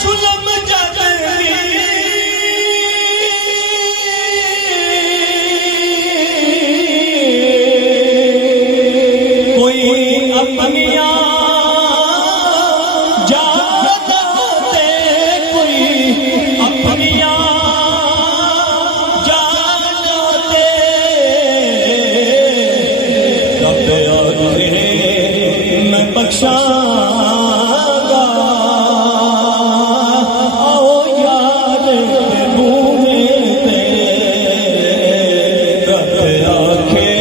سلم جاتی کوئی اپنیاں جانتے کوئی اپنیاں جانتے رب آخرے میں بخشاں گا آؤ یار بونے تے رب آخے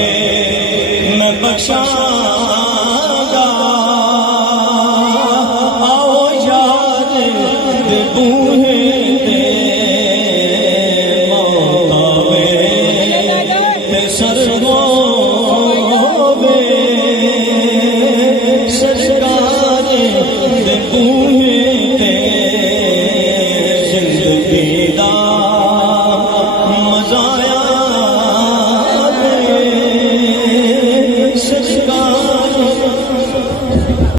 میں بخشاں